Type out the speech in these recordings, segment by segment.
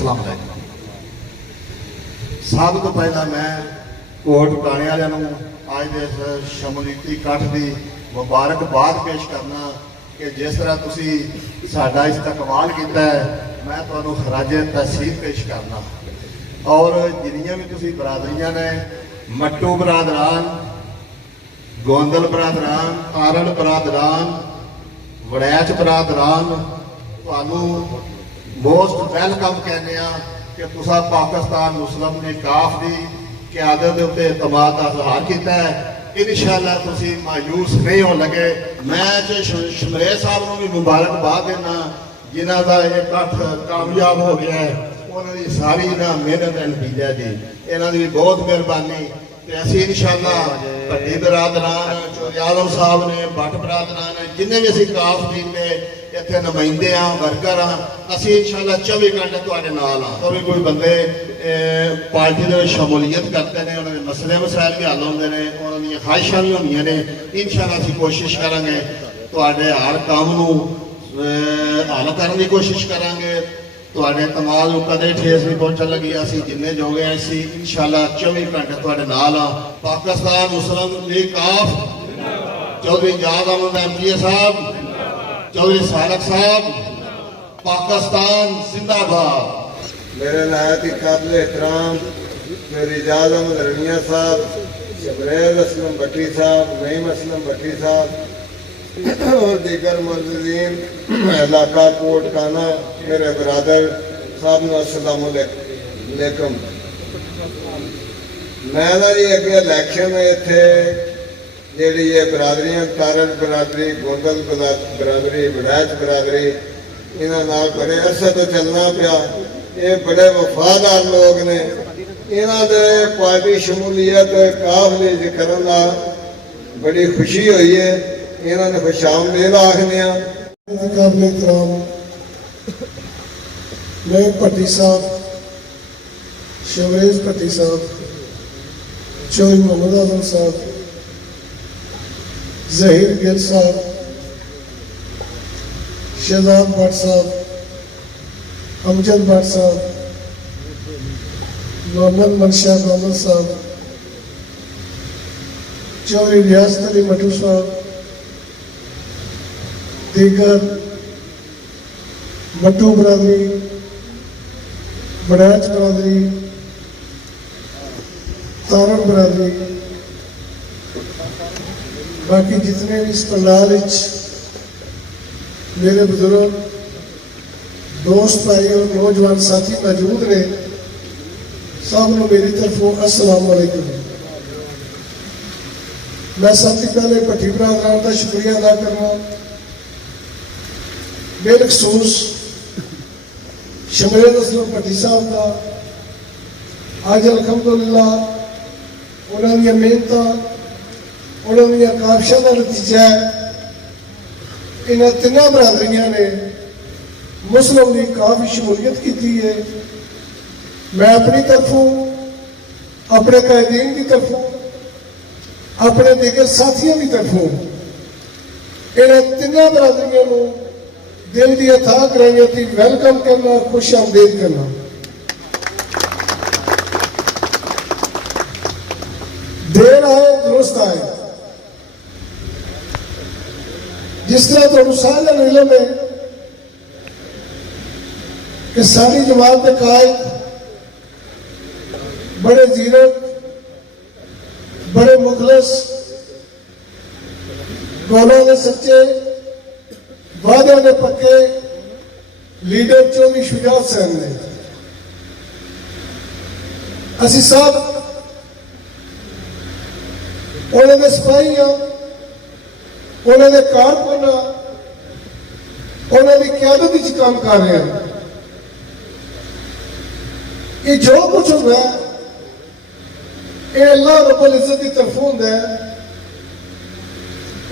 अस्सलाम वालेकुम। सब तो पहला मैं कोट टाणे वालों अज के इस शमूलीती इकट्ठ की मुबारकबाद पेश करना कि जिस तरह तुसी साडा इस्तकबाल किया है, मैं तुहानू खराजे तहसीन पेश करना। और जिन्नियां भी तुसी बरादरियां ने, मट्टू बरादरान, गोंदल बरादरान, तारड़ बरादरान, वड़ैच बरादरान, तुहानू मोस्ट वेलकम कहने कि तुसा पाकिस्तान मुस्लिम लीग की क्यादत के उत्ते एतमाद का इजहार किया है। इंशाअल्लाह तुसी मायूस नहीं हो लगे। मैं शमरेज साहब को भी मुबारकबाद देना जिन्हों का यह इकट्ठ कामयाब हो गया है। उन्होंने सारी ना मेहनत का नतीजा जी, इन्हों की भी बहुत मेहरबानी। असी इंशाअल्लाह भट्टी बरादरान, चौरियालम साहब ने, भट्ट बरादरान ने, जिन्हें भी असी काफ टीम के इतने नुमाइंदे हाँ, वर्कर हाँ, असी इंशाअल्लाह 24 घंटे तुहाडे नाल हाँ। तो भी कोई बंदे पार्टी में शमूलीयत करते हैं, उन्होंने मसले मसाइल भी हल होंगे ने, उन्होंने ख्वाहिशां भी होंदियां ने। इंशाअल्लाह असी कोशिश करांगे तुहाडे हर काम नूं हल करने की कोशिश करांगे। तुहाडे तमाम कदे ठेस नहीं पहुंचन लगी। असी जिन्ने जो गए असी इंशाअल्लाह 24 घंटे तुहाडे नाल हाँ। पाकिस्तान मुस्लिम लीग काफ, चौधरी जाद अहमद एमपीए साहब, चौधरी सालक साहब, पाकिस्तान जिंदाबाद। मेरे नायत काबिल एहतराम मेरी जाद अहमद रनिया साहब, शबरेज असलम भट्टी साहब, नईम असलम भट्टी साहब और दीगर मौजूदीन इलाका कोट खाना, मेरे बरदर साहब ने अस्सलाम वालेकुम। मैं ना जी अगे इलैक्शन इत्थे जी ये बरादरियां, तारड़ बरादरी, गोंदल बरादरी, वड़ैच बरादरी, इन्होंने बड़े अरसे तो चलना पिया। ये बड़े वफादार लोग ने। इन्हों दे पार्टी शमूलीयत काफ लीग करन दा बड़ी खुशी हुई है। इन्होंने खुशामदीद आखने काबिल एहतराम मैं भट्टी साहब, शमरेज भट्टी साहब, चौधरी मोहम्मद आजम साहब, जहीर गिल साहब, शहजाद भट्ट साहब, अमजद भट्ट साहब, मोहम्मद मनशा मोहम्मद साहब, चौधरी रियासत अली मट्टू साहब, दीगर मट्टू बरादरी, वड़ैच बरादरी, तारड़ बरादरी, बाकी जितने भी इस पंडाल मेरे बुजुर्ग दोस्त भाई और नौजवान साथी मौजूद ने, सब लोग मेरी तरफों अस्सलाम वालेकुम। मैं सबसे पहले भट्टी बरादरान का शुक्रिया अदा करना, बेखसूस शमरेज असलम भट्टी साहब का। अज अलहमदुलिल्लाह उन्होंने मेहनत, उन्होंने काविशों का नतीजा है इन्होंने तीनों बरादरियों ने मुस्लिम लीग काफी शमूलियत की है। मैं अपनी तरफों, अपने कायदीन की तरफों, अपने दीगर साथियों की तरफों इन्हें तीनों बरादरियों को दिल की अथाह गहराइयों की वेलकम करना, खुश आमदीद करना। देर आए दुरुस्त आए। जिस तरह तुहानू सारा इलम है कि सारी जमात के कायद बड़े जीरक, बड़े मुखलस, कौलों के सच्चे, वादों के पक्के लीडर चौधरी शुजात साहब ने। असी सब उन्होंने सिपाही हाँ, उन्होंने कारकुन हाँ, उन्होंने क्यादत काम कर रहे हैं। ये जो कुछ होता है ये अल्लाह रब्बुल इज्जत की तरफों होता है।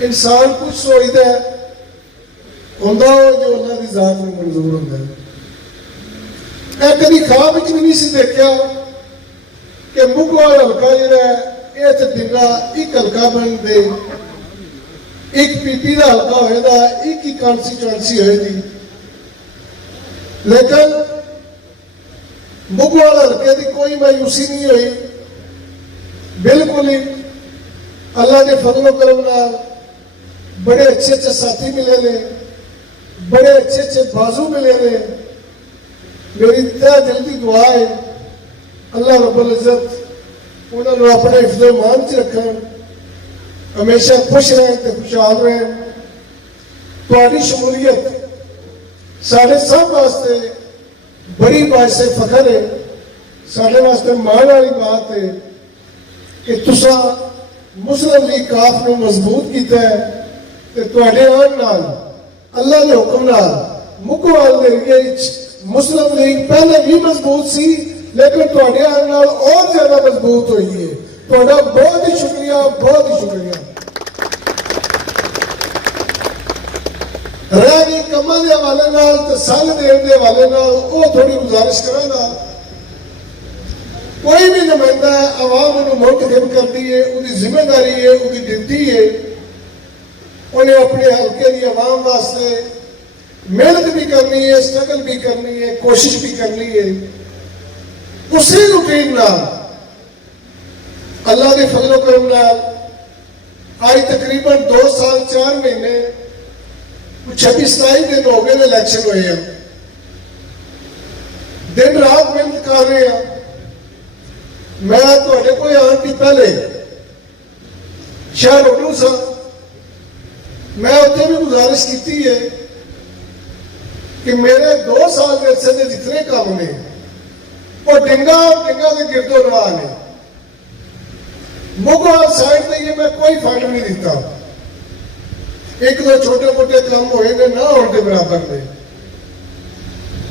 इंसान कुछ सोचता है होंदा हो जो अल्लाह की जात में मंजूर होता है। मैं कभी ख्वाब भी नहीं सी देखा कि मुगवाल हल्का जो है तो डिंगा एक हल्का बन दे, एक पीपी का हल्का होएगा, एक ही कॉन्स्टिट्यूएंसी होएगी। लेकिन मुगवाल हल्के की कोई मायूसी नहीं हुई, बिल्कुल ही अल्लाह के फजलो करम नाल बड़े अच्छे अच्छे साथी मिले ने, बड़े अच्छे अच्छे बाजू मिले ने। मेरी तह दिल की दुआ है अल्लाह रब्बुल इज्जत उन्होंने अपने हिफ्ज़ो ईमान च रखन, हमेशा खुश रहन ते खुशहाल रहन। तुहाडी शमूलियत साढ़े सब वास्ते बड़ी बाइसे फखर है, साढ़े वास्ते मान वाली बात है कि तुसा मुस्लिम लीग काफ को मजबूत किया है ते तुहाडे आन नाल अल्लाह के हुक्म नाल मुगवाल के एरिया मुस्लिम लीग पहले भी मजबूत सी, लेकिन तुहाडे आन नाल और ज्यादा मजबूत हुई है। तुहाडा बहुत ही शुक्रिया, बहुत ही शुक्रिया। रह गई कमां के हवाले नाल ते सन देने के हवाले नाल, वो थोड़ी गुजारिश करांगा। कोई भी नुमाइंदा है आवाम उन्हें मुंतखब करती है, उसकी जिम्मेदारी है, उसकी ड्यूटी है, उन्हें अपने हल्के की आवाम वास्ते मेहनत भी करनी है, स्ट्रगल भी करनी है, कोशिश भी करनी है। उसी रूटीन नाल अल्लाह के फजलो करम नाल आज तकरीबन 2 साल 4 महीने 26-27 दिन हो गए इलेक्शन हुए हैं, दिन रात मेहनत कर रहे हैं। मैं थोड़े को आने की पहले शहर उठू सा, मैं उत्थे भी गुजारिश की है कि मेरे 2 साल के अरसे के जितने काम ने वो डिंगा के गिरदो रवा ने। मुगवाल साइड से ये मैं कोई फंड नहीं दिता, 1-2 छोटे मोटे काम होए ने ना होने के बराबर ने।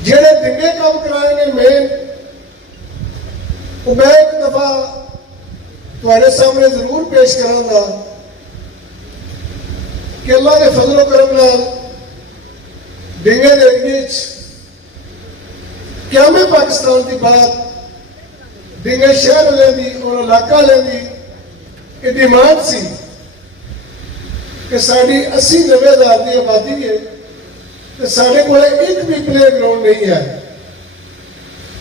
जेड़े डिंगे काम कराए ने मेन, मैं एक दफा तुम्हारे सामने जरूर पेश करांगा कि अल्लाह के फजलो करम नाल डिंगे के एरिए क्या में पाकिस्तान की बात डिंगे शहर लेंदी और इलाका लेंदी ये डिमांड सी कि साड़ी 80-90 हज़ार की आबादी है तो साढ़े को एक भी प्ले ग्राउंड नहीं है।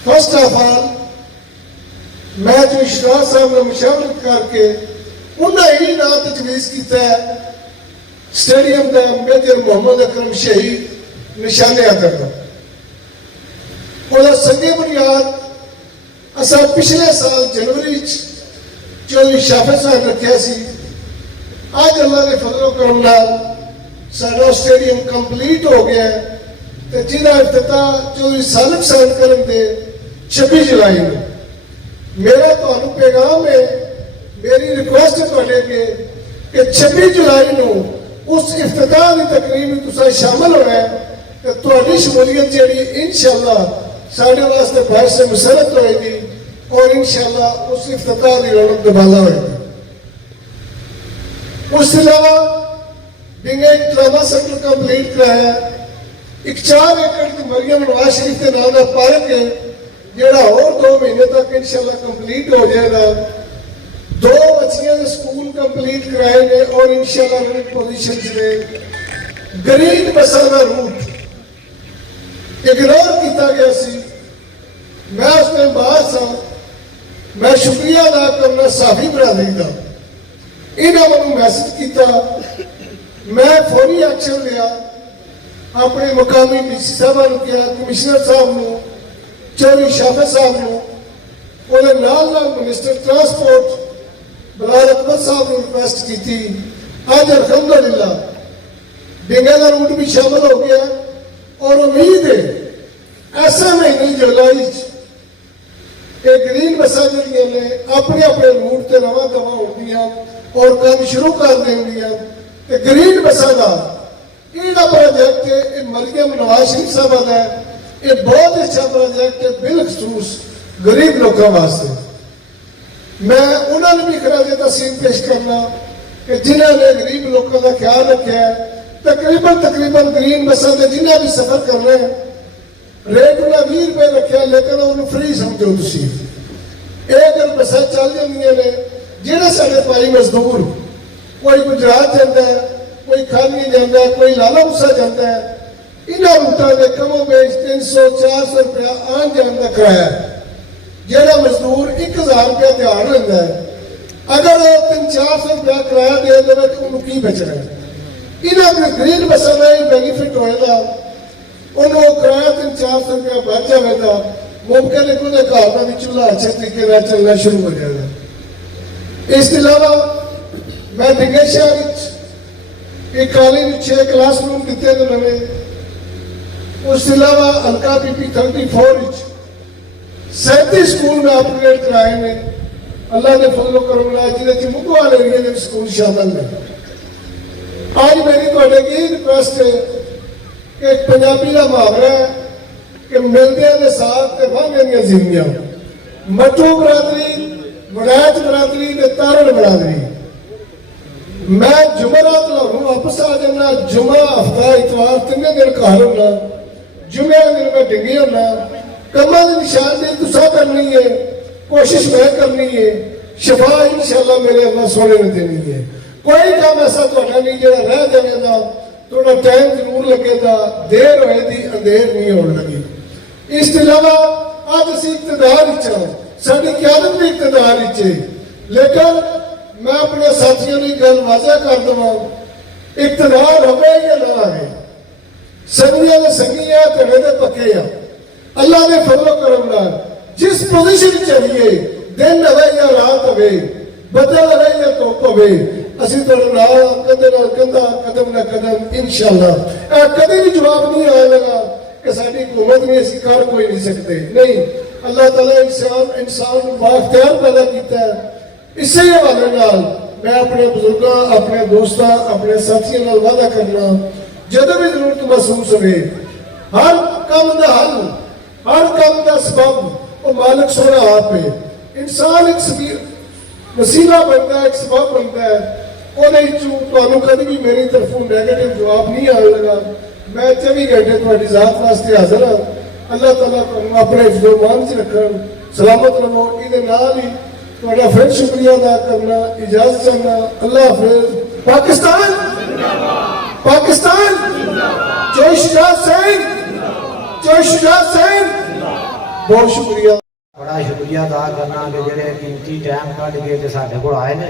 फर्स्ट ऑफ ऑल मैं जो इशराक साहब ने मुशावरत करके उन्हें ही ना तजवीज़ किया है स्टेडियम का मेजर मोहम्मद अकरम शहीद निशानिया करना। और संगे बुनियाद असा पिछले साल जनवरी चौधरी शाफिर साहब रखा सी। आज अल्लाह के फजलो करम नाल साडा स्टेडियम कंप्लीट हो गया है तो जिसका इफ्तिताह चौधरी सालिक साहब करन दे 26 जुलाई में। मेरा तो पैगाम है, मेरी रिक्वेस्ट है कि 26 जुलाई को उस इफ्तिताह की तकरीब में तुसा शामिल होना है तो तुहाडी शमूलियत जी इंशाअल्लाह साढ़े वास्ते बायस मुसरत होएगी और इंशाअल्लाह उस इफ्तिताह की रौनक दुबाला होएगी। उसके अलावा डिंगा एक ट्रामा सेंटर कंप्लीट कराया, एक 4 एकड़ की मरियम नवाज शरीफ के नाम का पार्क है जेड़ा और 2 महीने तक इंशाल्लाह कंप्लीट हो जाएगा। 2 बच्चियां के स्कूल कंप्लीट कराए ने और इंशाल्लाह रनिंग पोजीशन में ग्रीन बसा का रूट इग्नोर किया गया सी। मैं उस टाइम बाहर सा, मैं शुक्रिया अदा करना साफी बरादरी का। इन्होंने मैं मैसेज किया, मैं फौरी एक्शन लिया, अपने मुकामी डीसी साहब ने किया, कमिश्नर साहब ने, चौधरी शाफिर साहब ने नाल मिनिस्टर ट्रांसपोर्ट बलाल अकबर साहब ने रिक्वेस्ट की थी। आज अल्हम्दुलिल्लाह डिंगे का रूट भी शामिल हो गया और उम्मीद है ऐसा महीने जुलाई ग्रीन बसा जी ने अपने अपने रूट से रवा दवा होंदियां और काम शुरू कर देंदियां। ग्रीन बसा का यह प्रोजेक्ट है मरियम नवाज शरीफ साहब का है, ये बहुत अच्छा प्रोजेक्ट है बिलखसूस गरीब लोगों वास्ते। मैं उन्होंने भी खराज तहसीन पेश करना कि जिन्होंने गरीब लोगों का ख्याल रखा है। तकरीबन ग्रीन बसा के जिन्हें भी सफर करना है रेट उन्हें 20 रुपए रखा, लेकिन उन्होंने फ्री समझो तुम। अगर बसा चल जाए ने जेडे साढ़े भाई मजदूर कोई गुजरात जाता है, कोई खाली जाता है, कोई लाला मूसा जाता है, इन्होंने रूटा के कमो बेच 300-400 रुपया आन जान का किराया ਜਿਹੜਾ ਮਜ਼ਦੂਰ 1000 ਰੁਪਏ ਦਿਹਾੜ ਲੈਂਦਾ ਹੈ, ਅਗਰ ਉਹ 300-400 ਰੁਪਏ ਕਿਰਾਇਆ ਦੇ ਦੇਵੇ ਤਾਂ ਉਹਨੂੰ ਕੀ ਬਚਣਾ ਹੈ? ਇਹਨਾਂ ਦੇ ਗ੍ਰੀਨ ਬੱਸਾਂ ਦਾ ਇਹ ਬੈਨੀਫਿਟ ਹੋਏਗਾ, ਉਹਨੂੰ ਕਿਰਾਇਆ 300-400 ਰੁਪਏ ਬਚ ਜਾਵੇਗਾ, ਮੁਮਕਿਨ ਹੈ ਕਿ ਉਹਦੇ ਘਰ ਦਾ ਵੀ ਚੁੱਲ੍ਹਾ ਅੱਛੇ ਤਰੀਕੇ ਨਾਲ ਚੱਲਣਾ ਸ਼ੁਰੂ ਹੋ ਜਾਏਗਾ। ਇਸ ਤੋਂ ਇਲਾਵਾ ਮੈਂ ਡਿੰਗੇ ਸ਼ਹਿਰ ਵਿੱਚ ਇੱਕ ਕਾਲਜ ਵਿੱਚ 6 ਕਲਾਸਰੂਮ ਦਿੱਤੇ ਨੇ ਨਵੇਂ। ਉਸ ਤੋਂ ਇਲਾਵਾ ਹਲਕਾ BP 34 ਵਿੱਚ 37 ਸਕੂਲ ਮੈਂ ਆਪਰੇਟ ਕਰਾਏ ਨੇ। ਅੱਲਾਹ ਦੇ ਫਜ਼ਲ ਕਰਮ ਨਾਲ ਜਿਹਦੇ ਚ ਮੁੱਗਵਾਲ ਏਰੀਏ ਦੇ ਸਕੂਲ ਸ਼ਾਮਲ ਨੇ। ਅੱਜ ਮੇਰੀ ਤੁਹਾਡੇ ਕੀ ਰਿਕੁਐਸਟ ਹੈ ਕਿ ਇੱਕ ਪੰਜਾਬੀ ਦਾ ਮੁਹਾਵਰਾ ਹੈ ਕਿ ਮਿਲਦੇ ਦੇ ਸਾਥ ਤੇ ਵਾਂਝੇ ਦੀਆਂ ਜ਼ਿੰਦਗੀਆਂ। ਮੱਠੂ ਬਰਾਦਰੀ, ਵੜੈਚ ਬਰਾਦਰੀ ਤੇ ਤਾਰੜ ਬਰਾਦਰੀ। ਮੈਂ ਜੁਮਰਾਤ ਨੂੰ ਵਾਪਸ ਆ ਜਾਣਾ, ਜੁਮਾ ਹਫਤਾ ਇਤਵਾਰ ਤਿੰਨੇ ਦਿਨ ਘਰ ਹੋਣਾ, ਜੁਮੇ ਦੇ ਦਿਨ ਮੈਂ ਡਿੰਗੀ ਹੋਣਾ। ਕੰਮਾਂ ਦੀ ਨਿਸ਼ਾਨਦੇਹੀ ਤੁਸੀਂ ਕਰਨੀ ਹੈ, ਕੋਸ਼ਿਸ਼ ਮੈਂ ਕਰਨੀ ਹੈ, ਸ਼ਫਾ ਇੰਸ਼ਾਅੱਲਾ ਮੇਰੇ ਅੱਲਾਹ ਸੋਹਣੇ ਨੇ ਦੇਣੀ ਹੈ। ਕੋਈ ਕੰਮ ਐਸਾ ਤੁਹਾਡਾ ਨਹੀਂ ਜਿਹੜਾ ਰਹਿ ਜਾਵੇਗਾ, ਥੋੜਾ ਟਾਈਮ ਜ਼ਰੂਰ ਲੱਗੇਗਾ, ਦੇਰ ਹੋਏਗੀ ਅੰਧੇਰ ਨਹੀਂ ਹੋਣ ਲੱਗੀ। ਇਸ ਤੋਂ ਇਲਾਵਾ ਅੱਜ ਅਸੀਂ ਇਕਤਦਾਰ ਵਿੱਚ ਹਾਂ, ਸਾਡੀ ਕਿਆਦਤ ਵੀ ਇਕਤਦਾਰ ਵਿੱਚ ਹੈ, ਲੇਕਿਨ ਮੈਂ ਆਪਣੇ ਸਾਥੀਆਂ ਨੂੰ ਗੱਲ ਵਾਜ਼ਾ ਕਰ ਦਵਾਂ, ਇਕਤਦਾਰ ਹੋਵੇ ਜਾਂ ਨਾ ਹੋਵੇ, ਸੰਗੀਆਂ ਦੇ ਸੰਗੀਆਂ, ਧੜੇ ਦੇ ਪੱਕੇ ਆ। ਅੱਲਾਹ ਦੇ ਫਜ਼ਲ ਕਰਮ ਨਾਲ ਜਿਸ ਪੋਜੀਸ਼ਨ ਵਿੱਚ ਹੋਈਏ, ਦਿਨ ਹੋਵੇ ਜਾਂ ਰਾਤ ਹੋਵੇ, ਬੱਦਲ ਹੋਵੇ ਜਾਂ ਧੁੱਪ ਹੋਵੇ, ਅਸੀਂ ਤੁਹਾਡੇ ਨਾਲ ਕੰਧੇ ਨਾਲ ਕੰਧਾ, ਕਦਮ ਨਾਲ ਕਦਮ ਇਨਸ਼ਾਅੱਲਾ। ਇਹ ਕਦੇ ਵੀ ਜਵਾਬ ਨਹੀਂ ਆਏਗਾ ਕਿ ਸਾਡੀ ਹੁਕੂਮਤ ਨਹੀਂ, ਅਸੀਂ ਕਰ ਕੋਈ ਨਹੀਂ ਸਕਦੇ। ਨਹੀਂ, ਅੱਲਾਹ ਤਾਲਾ ਇਨਸਾਨ ਨੂੰ ਬਾਖਤਿਆਰ ਪੈਦਾ ਕੀਤਾ ਹੈ। ਇਸੇ ਹਵਾਲੇ ਨਾਲ ਮੈਂ ਆਪਣੇ ਬਜ਼ੁਰਗਾਂ, ਆਪਣੇ ਦੋਸਤਾਂ, ਆਪਣੇ ਸਾਥੀਆਂ ਨਾਲ ਵਾਅਦਾ ਕਰਨਾ, ਜਦੋਂ ਵੀ ਜ਼ਰੂਰਤ ਮਹਿਸੂਸ ਹੋਵੇ, ਹਰ ਕੰਮ ਦਾ ਹੱਲ, ਹਰ ਕੰਮ ਦਾ ਸਬਬ ਉਹ ਮਾਲਕ ਸੋਹਣਾ ਆਪ ਹੈ। ਇਨਸਾਨ ਇੱਕ ਵਸੀਲਾ ਬਣਦਾ, ਇੱਕ ਸਬਬ ਬਣਦਾ ਹੈ। ਉਹਦੇ ਵਿੱਚੋਂ ਤੁਹਾਨੂੰ ਕਦੇ ਵੀ ਮੇਰੀ ਤਰਫੋਂ ਨੈਗੇਟਿਵ ਜਵਾਬ ਨਹੀਂ ਆਵੇਗਾ। ਮੈਂ 24 ਘੰਟੇ ਤੁਹਾਡੀ ਜ਼ਾਤ ਵਾਸਤੇ ਹਾਜ਼ਰ ਹਾਂ। ਅੱਲਾਹ ਤਾਲਾ ਤੁਹਾਨੂੰ ਆਪਣੇ ਹਿਫਜ਼ੋ-ਈਮਾਨ 'ਚ ਰੱਖਣ, ਸਲਾਮਤ ਰਹੋ। ਇਹਦੇ ਨਾਲ ਹੀ ਤੁਹਾਡਾ ਫਿਰ ਸ਼ੁਕਰੀਆ ਅਦਾ ਕਰਨਾ, ਇਜਾਜ਼ਤ ਚਾਹੁੰਦਾ। ਅੱਲਾਹ ਹਾਫਿਜ਼। ਪਾਕਿस्तान पाकिस्तान जय शुजा सिंह, जय शुजा सिंह। बहुत शुक्रिया। बड़ा शुक्रिया अदा करना कि जेडे कीमती टाइम कढ़ के ते साडे कोल आए ने।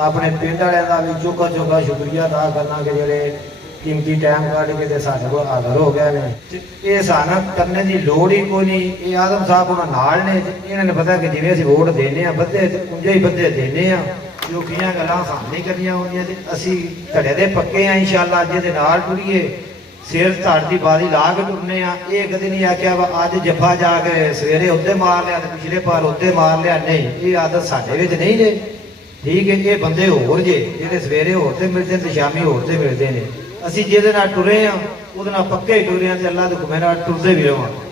अपने पिंड वाले का भी चौका चौका शुक्रिया अदा करना कि जेडे कीमती टाइम कढ़ के ते साडे कोल हाज़र हो गए ने। ये सान करने की लोड़ ही कोई नहीं। ये आदम साहब उन्होंने नाल ने, इन्होंने पता कि जिवें असीं वोट देने आ बद्धे ते उंजे ही बद्धे देने आ। जो कियां गल्लां सानूं नहीं करनियां होंदियां ते असीं धड़े दे पक्के आ इंशाअल्लाह। अज्ज दे नाल टुरीए, सिर धड़ की बारी ला के टुरने आ। ये कदी नहीं आख्या वा अज जफा जा के सवेरे उत्ते मार लिया ते पिछले पार उत्ते मार लिया। नहीं, ये आदत साडे विच नहीं जे। ठीक है, ये बंदे होर जे जिहड़े सवेरे होर ते मिलदे ते शामी होर ते मिलदे ने। असीं जिहदे नाल टुरे आ उहदे नाल पक्के ही टुरे आ ते अल्लाह दे हुक्म नाल टुरदे भी रहांगे।